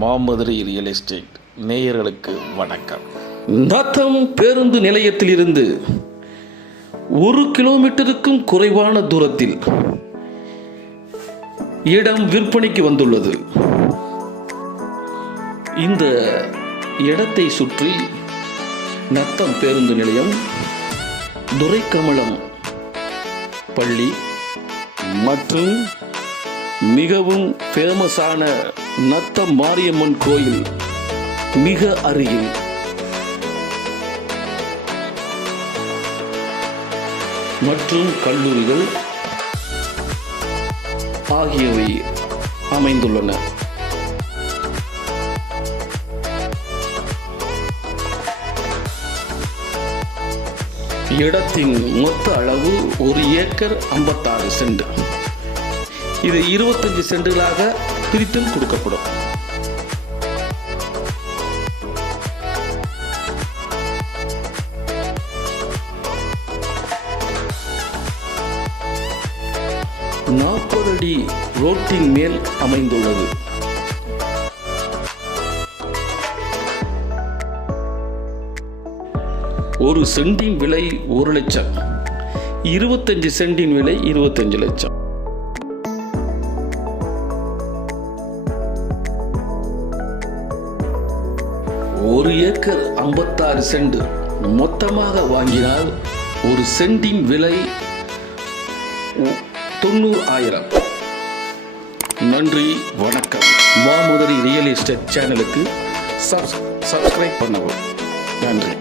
மாமதுரை real estate நேயர்களுக்கு வணக்கம். நத்தம் பேருந்து நிலையத்திலிருந்து 1 கிலோமீட்டருக்கும் குறைவான தூரத்தில் இடம் விற்பனைக்கு வந்துள்ளது. இந்த இடத்தை சுற்றி நத்தம் பேருந்து நிலையம், துரைக்கமலம் பள்ளி மற்றும் மிகவும் ஃபேமஸான நத்தம் மாரியம்மன் கோயில் மிக அருகில். மற்றும் கல்லூரிகள் ஆகியவை அமைந்துள்ளன. இடத்தின் மொத்த அளவு 1 ஏக்கர் 56 சென்ட். இது 25 சென்டுகளாக பிரித்தும் கொடுக்கப்படும். நாற்பது அடி ரோட்டின் மேல் அமைந்துள்ளது. ஒரு சென்டின் விலை 1 லட்சம், 25 சென்டின் விலை 25 லட்சம். ஒரு ஏக்கர் 56 சென்ட் மொத்தமாக வாங்கினால் ஒரு சென்டின் விலை 90,000. நன்றி, வணக்கம். மாமதுரை ரியல் எஸ்டேட் சேனலுக்கு சப்ஸ்கிரைப் பண்ணவும். நன்றி.